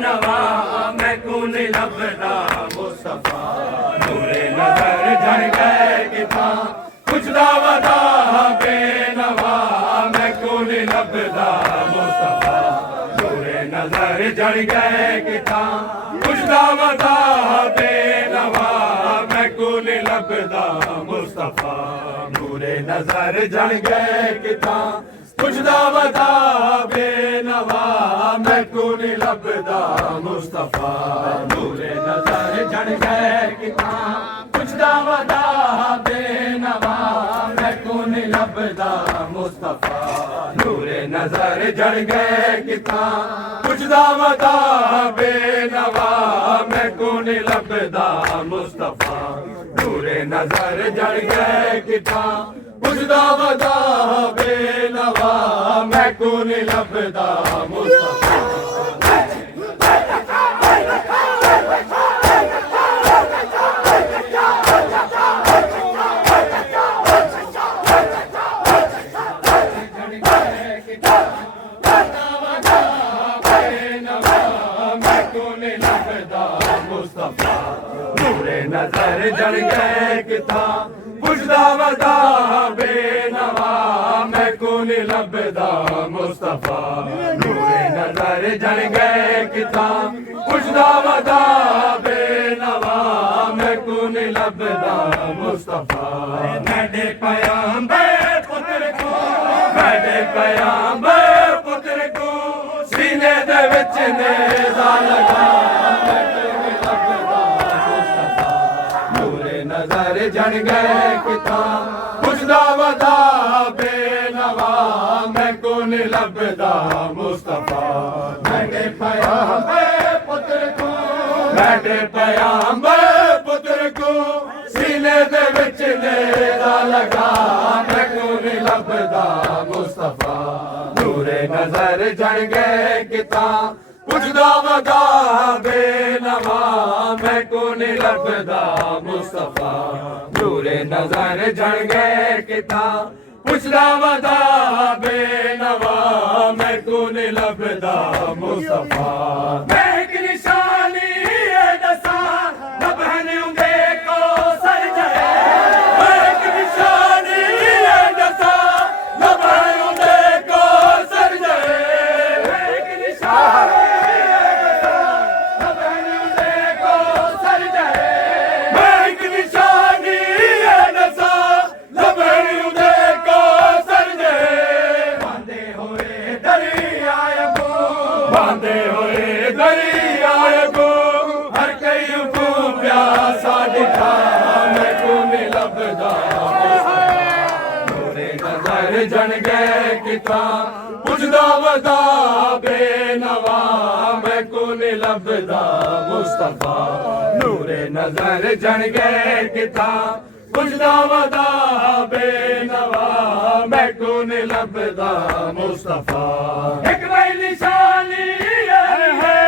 नवा मैं कौन लभदा मुस्तफा नूरे नजर जड़ गए किथा पुछदा वदा बेनवा मैं कौन लभदा मुस्तफा नूरे नजर जड़ गए किथा पुछदा वदा बेनवा मैं कौन लभदा मुस्तफा नूरे नजर जड़ गए किथा पुछदा वदा बेनवा मैं कौन लभदा मुस्तफा नूरे नजर जड़ गए किथा पुछदा वदा बेनवा मैं कौन लभदा मुस्तफा नूरे नजर जड़ गए किथा पुछदा वदा बेनवा मैं कौन लभदा मुस्तफा नूरे नजर जड़ गए किथा पुछदा वदा बेनवा मैं कौन लभदा मुस्तफा नजर जड़ गए किथा पुछदा वदा बेनवा मैं कौन लभदा मुस्तफा नूरे नजर जड़ गए किथा पुछदा वदा बेनवा मैं कौन लभदा मुस्तफा मेरे पैगंबर पुत्र को मेरे पैगंबर पुत्र को सीने दे विच नेज़ा लगा नजर जड़ गए किथा पुछदा वदा बेनवा मैं कौन लभदा मुस्तफा मेरे पैगंबर पुत्र को मेरे पैगंबर पुत्र को सीने दे विच नेज़ा लगा मैं कौन लभदा मुस्तफा नूरे नजर जड़ गए किथा पुछदा वदा बेनवा मैं कौन लभदा मुस्तफा नूरे नजर जड़ गए किथा पुछदा वदा बेनवा मैं कौन लभदा मुस्तफा मैं एक निशानी दसा नभन उंदे को सर जाए मैं एक निशानी दसा नभन उंदे को सर जाए मैं एक निशानी बांधे हुए दरिया को हर कई को प्यासा दिखा मैं कौन लभदा नूरे नजर जड़ गए किथा पुछदा वदा बेनवा मैं कौन लभदा मुस्तफा नूरे नजर जड़ गए किथा पुछदा वदा बेनवा मैं कौन लभदा मुस्तफा एक वही निशानी है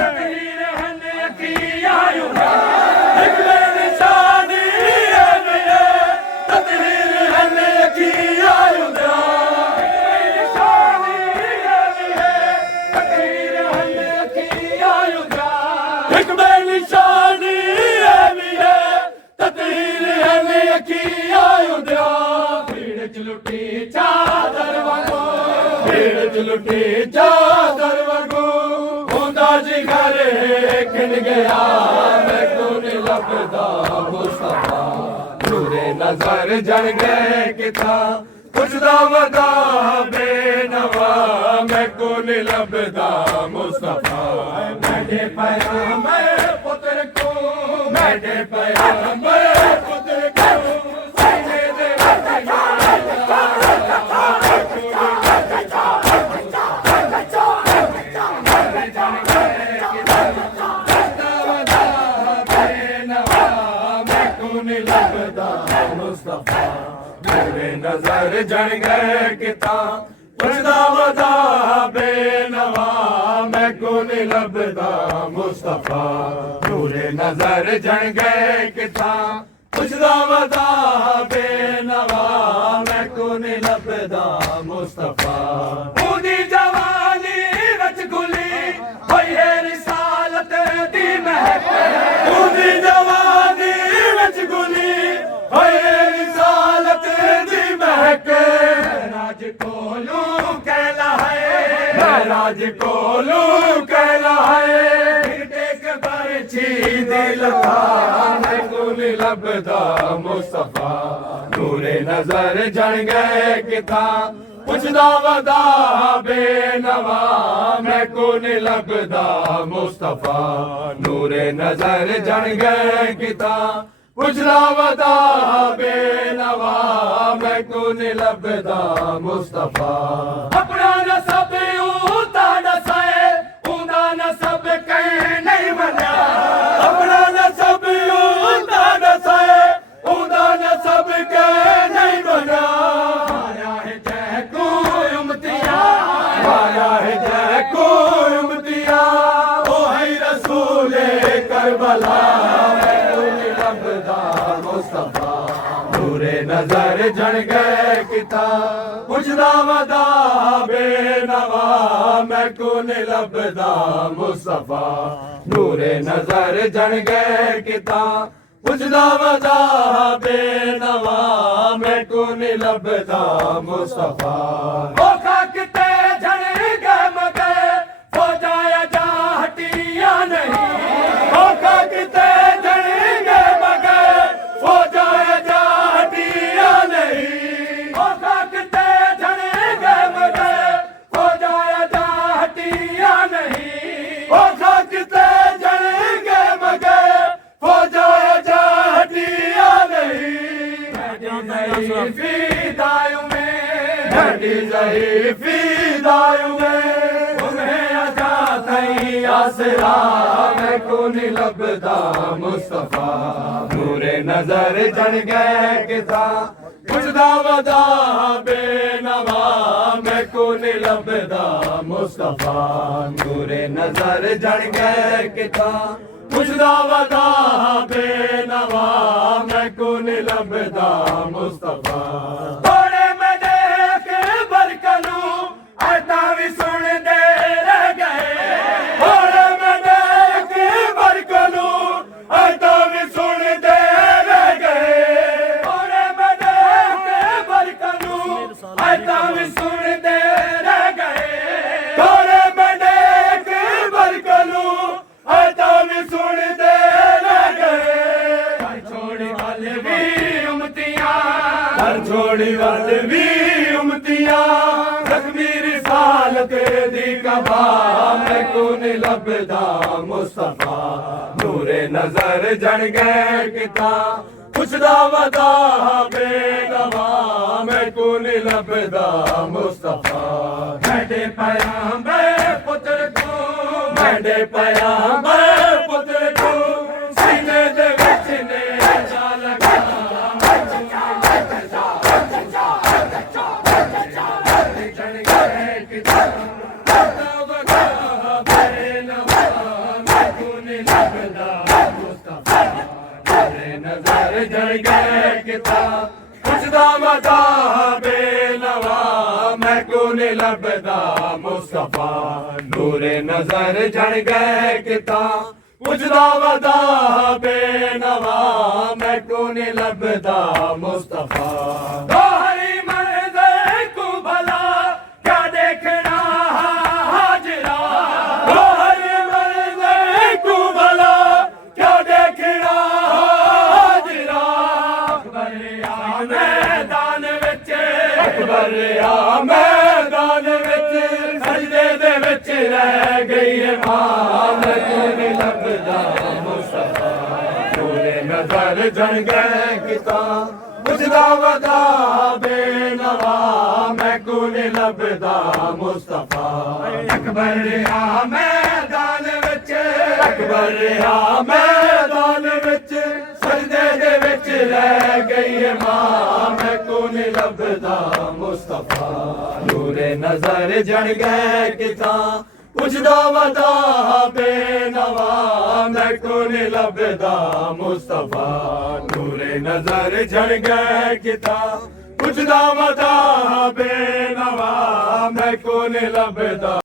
तकदीर हने अखियां युगा एक वही निशानी है तकदीर हने अखियां युगा एक वही निशानी है तकदीर हने अखियां युगा एक वही निशानी है तकदीर हने अखियां युगा भीड़ च लुटी चादर वांगू भीड़ च लुटी चादर वांगू होंदा जिगर खिन गया मैं कौन लभदा मुस्तफा नूरे नजर जड़ गए किथा पुछदा वदा बेनवा मैं कौन लभदा मुस्तफा मेरे पैगंबर पुत्र को मेरे पैगंबर पुत्र को सीने दे मुस्तफा मेरे नजर जड़ गए किथा पुछदा वदा बेनवा मैं कौन लभदा मुस्तफा नूरे नजर जड़ गए किथा पुछदा वदा बेनवा मैं कौन लभदा मुस्तफा पूरी जवानी रच गुली होई है रसूलू कहलाए टेक बरछी दिल था मैं को नहीं लभदा मुस्तफा नूरे नजर जन गए किथा पुछदा वदा बेनवा मैं को नहीं लभदा मुस्तफा नूरे नजर जन गए किथा पुछदा वदा बेनवा मैं को नहीं लभदा मुस्तफा अपना नसब ऊता दसाए ऊंदा नसब कहीं नहीं मना अपना नसब ऊता दसाए ऊंदा नसब कहीं नहीं मना आया है जय को उम्मतिया आया है जय को उम्मतिया ओ है रसूले करबला मुस्तफा नूरे नजर जन गए किता पुछदा वदा बेनवा मैं को नहीं लभदा मुस्तफा नूरे नजर जन गए किता पुछदा वदा बेनवा मैं को नहीं लभदा मुस्तफा ओ किते जन गए मगे फौजाया जा हटिया नहीं ओ किते जन गए मगे फौजाया जा हटिया नहीं ओ किते जन गए मगे फौजाया जा हटिया नहीं ओ किते जन गए मगे फौजाया जा हटिया नहीं फिदायूं में ढड़ी ज़ईफ़ी दायूं में तुम्हें अजा तई आसरा मैं को नहीं लभदा मुस्तफा नूरे नजर जन गए किथा पुछदा वदा बेनवा मैं को नहीं लभदा मुस्तफा नूरे नजर जन गए किथा पुछदा वदा बेनवा मैं को नहीं लभदा मुस्तफा थोड़े में देख बरकनू ऐता भी सुन दे रह गए थोड़े में देख बरकनू ऐता भी सुन दे रह गए थोड़े में देख बरकनू ऐता भी सुन दे रह गए थोड़े में देख बरकनू ऐता भी सुन दे रह गए छोड़ी वाले भी उम्मतियां घर छोड़ी वाले भी उम्मतियां जख्मी रिसालत दी कबा मैं को नहीं लभदा मुस्तफा नूरे नजर जन गए किथा पुछदा वदा बेनवा मैं को नहीं लभदा मुस्तफा मेरे पैगंबर पुत्र को मेरे पैगंबर पुत्र को सीने दे विच ने जा लगा जन गए किथा पुछदा वदा बेनवा मैं को नहीं लभदा मुस्तफा नूरे नजर जन गए किथा पुछदा वदा बेनवा मैं को नहीं लभदा मुस्तफा नूरे नजर जन गए किथा पुछदा वदा बेनवा मैं को नहीं लभदा मुस्तफा दोहरी मंज़िल को भला क्या देखना हाजरा दोहरी मंज़िल को भला क्या देखना हाजरा अकबर आ मैदान विच अकबर आ मैदान विच सजदे दे विच रह गई है मां मैं को नहीं लभदा मुस्तफा नूरे नजर जन गए किथा पुछदा वदा बेनवा मैं को नहीं लभदा मुस्तफा अकबर आ मैदान विच अकबर आ मैदान विच सजदे दे विच रह गई है मां मैं को नहीं लभदा मुस्तफा नूरे नजर जन गए किथा पुछदा वदा बेनवा मैं को नहीं लभदा मुस्तफा नूरे नजर जन गए किथा पुछदा वदा बेनवा मैं को नहीं लभदा